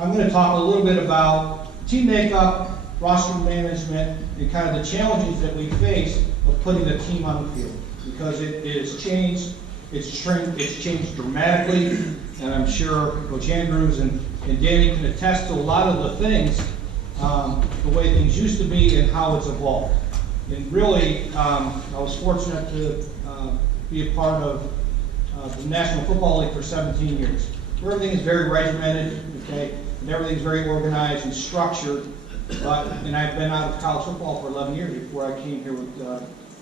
I'm going to talk a little bit about team makeup, roster management, and kind of the challenges that we face of putting a team on the field, because it is changed. It's changed dramatically, and I'm sure Coach Andrews and Danny can attest to a lot of the things, the way things used to be and how it's evolved. And really, I was fortunate to be a part of the National Football League for 17 years. Where everything is very regimented, okay, and everything's very organized and structured. And I've been out of college football for 11 years before I came here with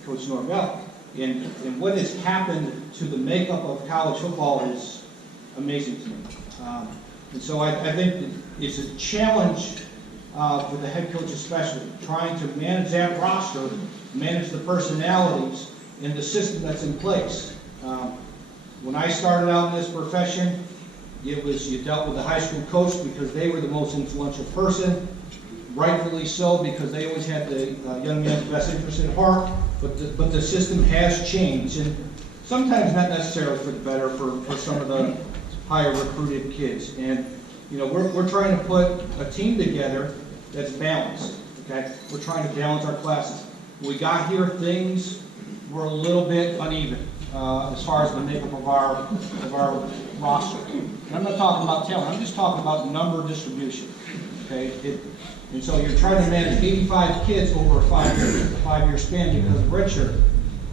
Coach Norvell. And what has happened to the makeup of college football is amazing to me. And so I think that it's a challenge for the head coach especially, trying to manage that roster, manage the personalities, and the system that's in place. When I started out in this profession, it was you dealt with the high school coach because they were the most influential person, rightfully so, because they always had the young man's best interest at heart. But the system has changed, and sometimes not necessarily for the better for some of the higher recruited kids. And you know, we're trying to put a team together that's balanced. Okay, we're trying to balance our classes. When we got here, things were a little bit uneven as far as the makeup of our roster. And I'm not talking about talent. I'm just talking about number distribution. Okay. And so you're trying to manage 85 kids over a five-year span because of redshirt.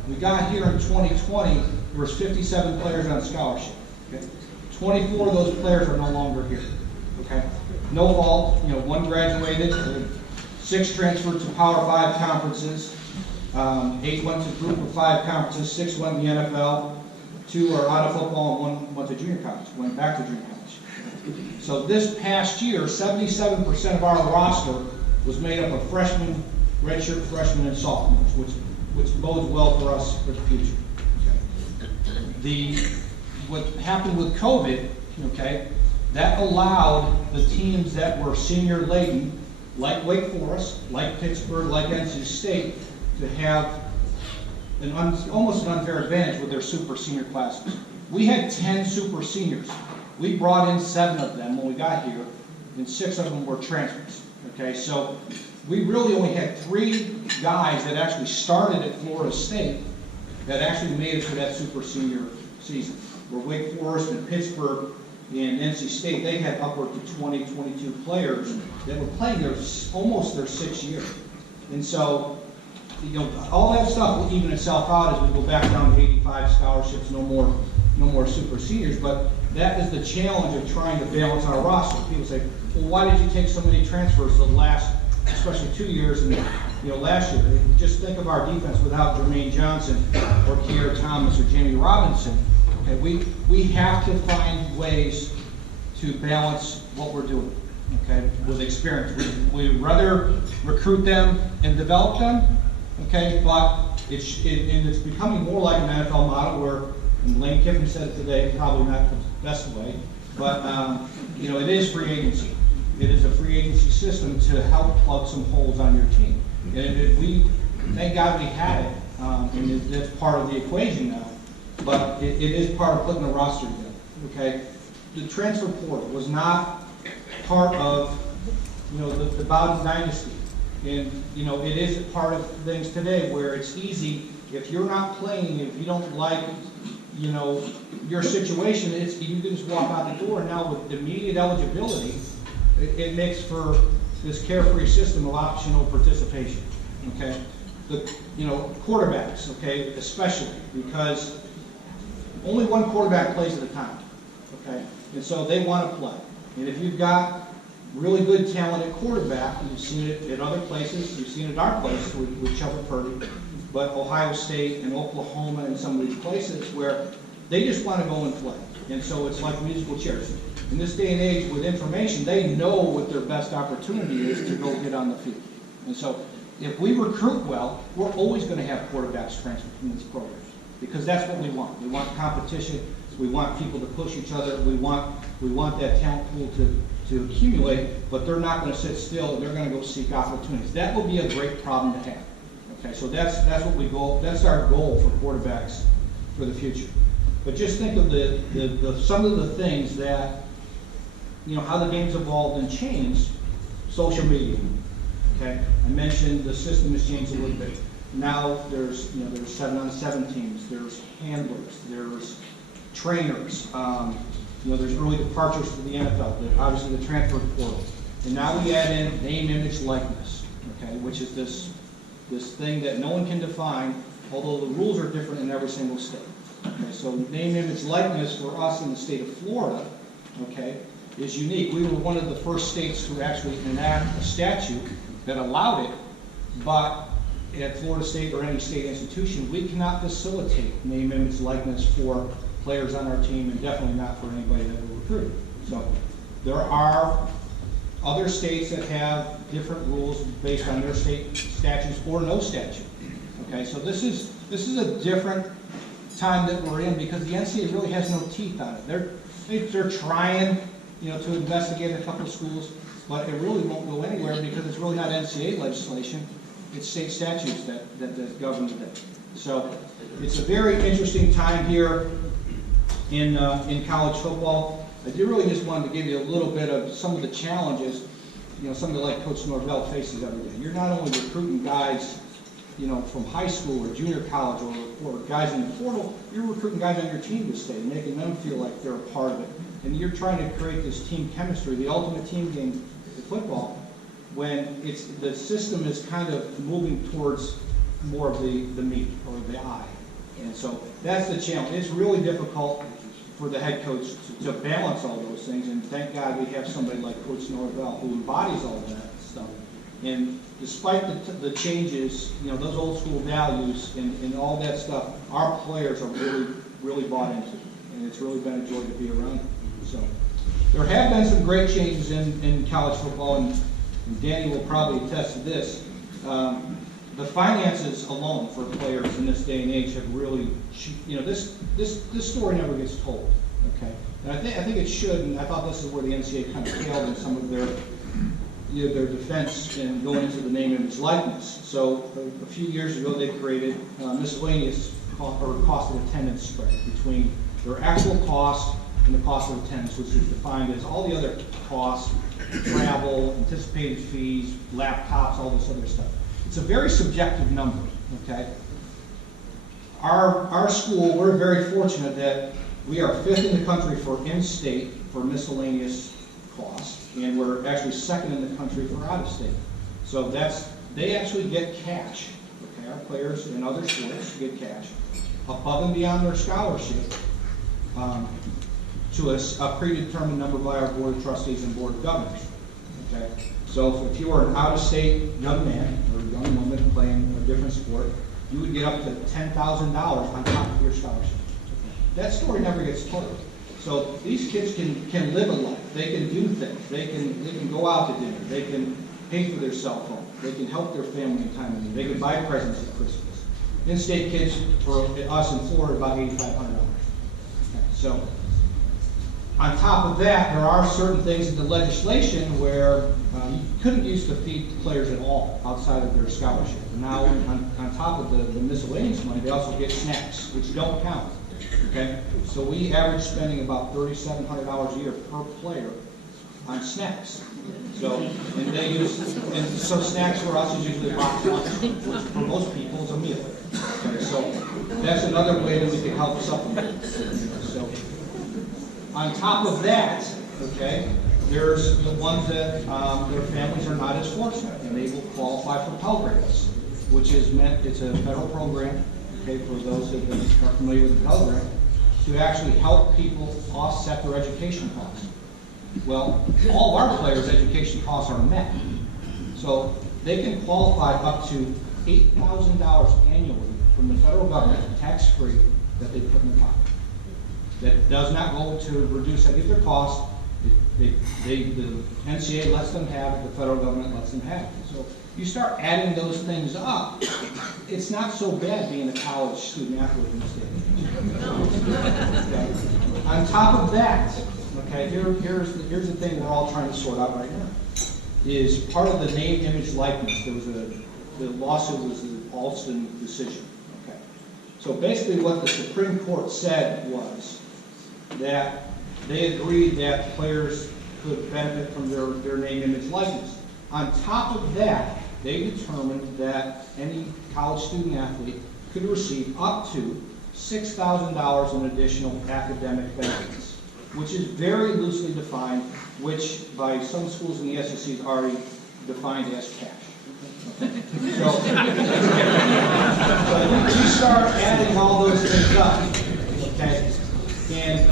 We got here in 2020, there was 57 players on scholarship. Okay? 24 of those players are no longer here. Okay? No fault, you know, one graduated, 6 transferred to Power 5 conferences, 8 went to Group of 5 conferences, 6 went to the NFL, 2 are out of football, and 1 went to junior college, went back to junior college. So this past year, 77% of our roster was made up of freshmen, redshirt freshmen, and sophomores, which bodes well for us for the future. Okay. What happened with COVID, okay, that allowed the teams that were senior laden, like Wake Forest, like Pittsburgh, like NC State, to have almost an unfair advantage with their super senior classes. We had 10 super seniors. We brought in 7 of them when we got here, and 6 of them were transfers. Okay, so we really only had 3 guys that actually started at Florida State that actually made it to that super senior season. Where Wake Forest and Pittsburgh and NC State, they had upward to 20, 22 players that were playing almost their 6th year. And so, you know, all that stuff will even itself out as we go back down to 85 scholarships, no more super seniors. But that is the challenge of trying to balance our roster. People say, well, why did you take so many transfers the last, especially 2 years, and you know, last year? Just think of our defense without Jermaine Johnson or Kier Thomas or Jamie Robinson. Okay, we have to find ways to balance what we're doing, okay, with experience. We'd rather recruit them and develop them, okay, but it's becoming more like an NFL model where, and Lane Kiffin said it today, probably not the best way, but you know, it is free agency. It is a free agency system to help plug some holes on your team. And thank God we had it, and that's part of the equation now. But it is part of putting a roster together. Okay, the transfer portal was not part of, you know, the Bowden dynasty, and you know, it is part of things today where it's easy if you're not playing, if you don't like, you know, your situation, you can just walk out the door. And now with immediate eligibility, it makes for this carefree system of optional participation. Okay, you know, quarterbacks, okay, especially because only one quarterback plays at a time. Okay, and so they want to play. And if you've got really good talent at quarterback, and you've seen it at other places, you've seen it at our place with Chuba Purdy, but Ohio State and Oklahoma and some of these places where they just want to go and play. And so it's like musical chairs. In this day and age with information, they know what their best opportunity is to go get on the field. And so if we recruit well, we're always going to have quarterbacks transfer from these programs because that's what we want. We want competition. We want people to push each other. We want that talent pool to accumulate, but they're not going to sit still. They're going to go seek opportunities. That would be a great problem to have. Okay, so that's what we go. That's our goal for quarterbacks for the future. But just think of some of the things that how the game's evolved and changed, social media, okay? I mentioned the system has changed a little bit. Now there's 7-on-7 teams, there's handlers, there's trainers, there's early departures to the NFL, obviously the transfer portal. And now we add in name, image, likeness, okay, which is this thing that no one can define, although the rules are different in every single state. Okay, so name, image, likeness for us in the state of Florida, okay, is unique. We were one of the first states to actually enact a statute that allowed it, but at Florida State or any state institution, we cannot facilitate name, image, likeness for players on our team, and definitely not for anybody that we're recruiting. So there are other states that have different rules based on their state statutes or no statute. Okay, so this is a different time that we're in because the NCAA really has no teeth on it. They're trying, to investigate a couple of schools, but it really won't go anywhere because it's really not NCAA legislation. It's state statutes that govern it. So it's a very interesting time here in college football. I really just wanted to give you a little bit of some of the challenges, something like Coach Norvell faces every day. You're not only recruiting guys, from high school or junior college or guys in the portal, you're recruiting guys on your team to stay, making them feel like they're a part of it. And you're trying to create this team chemistry, the ultimate team game in football, when the system is kind of moving towards more of the meat or the eye. And so that's the challenge. It's really difficult for the head coach to balance all those things, and thank God we have somebody like Coach Norvell who embodies all of that stuff. And despite the changes, those old school values and all that stuff, our players are really, really bought into it, and it's really been a joy to be around them. So there have been some great changes in college football, and Danny will probably attest to this. The finances alone for players in this day and age have really, this story never gets told, okay? And I think it should, and I thought this is where the NCAA kind of failed in some of their defense in going into the name, image, likeness. So a few years ago, they created miscellaneous cost of attendance spread between their actual cost and the cost of attendance, which is defined as all the other costs, travel, anticipated fees, laptops, all this other stuff. It's a very subjective number, okay? Our school, we're very fortunate that we are 5th in the country for in-state for miscellaneous costs, and we're actually 2nd in the country for out-of-state. So they actually get cash, okay? Our players in other sports get cash above and beyond their scholarship to a predetermined number by our Board of Trustees and Board of Governors, okay? So if you were an out-of-state young man or young woman playing a different sport, you would get up to $10,000 on top of your scholarship. That story never gets told. So these kids can live a life. They can do things. They can go out to dinner. They can pay for their cell phone. They can help their family in time of need. They can buy presents at Christmas. In-state kids for us in Florida about $8,500. Okay, so on top of that, there are certain things in the legislation where you couldn't use to feed players at all outside of their scholarship. And now, on top of the miscellaneous money, they also get snacks, which don't count. Okay, so we average spending about $3,700 a year per player on snacks. So so snacks for us is usually a box lunch, which for most people is a meal. Okay, so that's another way that we can help supplement. So on top of that, okay, there's the ones that their families are not as fortunate, and they will qualify for Pell Grants, which is it's a federal program, okay, for those that are familiar with the Pell Grant, to actually help people offset their education costs. Well, all of our players' education costs are met, so they can qualify up to $8,000 annually from the federal government, tax-free, that they put in their pocket. That does not go to reduce any of their costs. The NCAA lets them have it, the federal government lets them have it. So you start adding those things up, it's not so bad being a college student athlete in the state. Okay. On top of that, okay, here's the thing we're all trying to sort out right now, is part of the name, image, likeness. There was the lawsuit was the Alston decision. Okay. So basically what the Supreme Court said was that they agreed that players could benefit from their name, image, likeness. On top of that, they determined that any college student athlete could receive up to $6,000 in additional academic benefits, which is very loosely defined, which by some schools in the SEC is already defined as cash. So you start adding all those things up, okay? And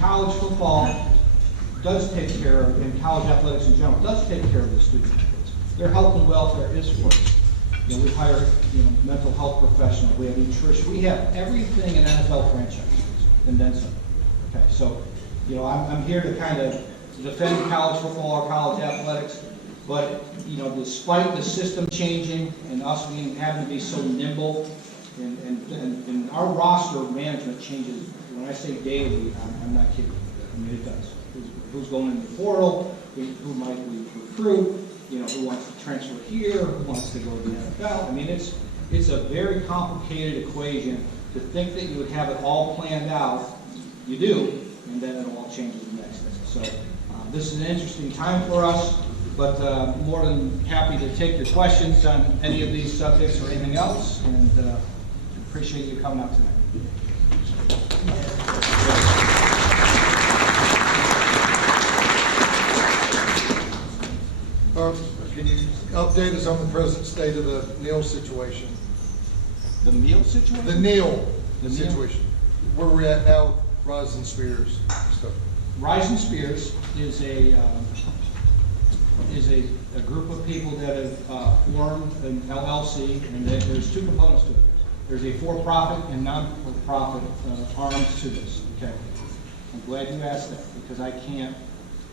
college football does take care of, and college athletics in general, does take care of the student athletes. Their health and welfare is first. You know, we hire, mental health professionals, we have nutrition, we have everything an NFL franchise and then some. Okay, so, I'm here to kind of defend college football or college athletics, but, despite the system changing and us having to be so nimble, and our roster management changes, when I say daily, I'm not kidding. I mean, it does. Who's going in the portal, who might we recruit, who wants to transfer here, who wants to go to the NFL. I mean, it's a very complicated equation to think that you would have it all planned out. You do, and then it all changes the next day. So this is an interesting time for us, but more than happy to take your questions on any of these subjects or anything else, and appreciate you coming out tonight. Can you update us on the present state of the NIL situation? The NIL situation? The NIL situation. Where we're at now, Rise and Spears stuff. Rise and Spears is a group of people that have formed an LLC, and there's two components to it. There's a for-profit and non-for-profit arms to this. Okay, I'm glad you asked that because I can't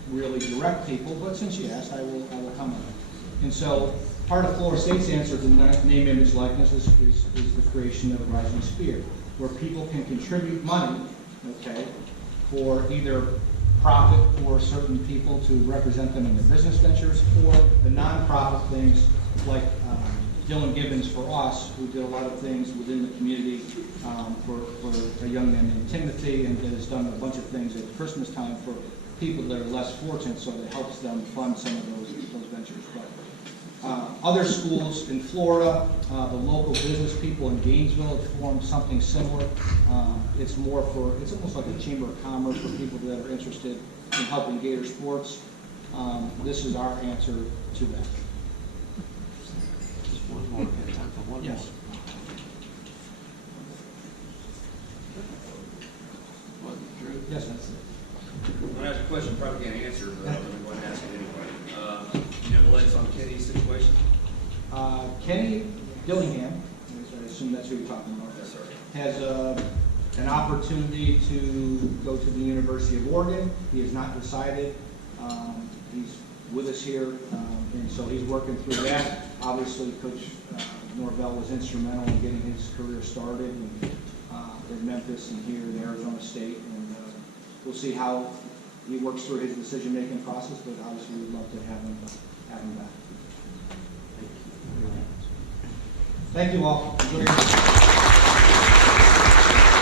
really direct people, but since you asked, I will comment. And so part of Florida State's answer to name, image, likeness is the creation of Rise and Spear, where people can contribute money, okay, for either profit for certain people to represent them in their business ventures, or the non-profit things like Dylan Gibbons for us, who did a lot of things within the community for a young man named Timothy, and has done a bunch of things at Christmas time for people that are less fortunate, so that helps them fund some of those ventures. But other schools in Florida, the local business people in Gainesville have formed something similar. It's almost like a chamber of commerce for people that are interested in helping Gator sports. This is our answer to that. Just one more. Time for one Yes. more. Yes, that's it. I'm going to ask a question, probably can't answer, but I'm going to ask it anyway. The latest on Kenny's situation? Kenny Dillingham, I assume that's who you're talking about. Yes, sir. Has an opportunity to go to the University of Oregon. He has not decided. He's with us here, and so he's working through that. Obviously, Coach Norvell was instrumental in getting his career started in Memphis and here in Arizona State, and we'll see how he works through his decision-making process, but obviously we'd love to have him back. Thank you all.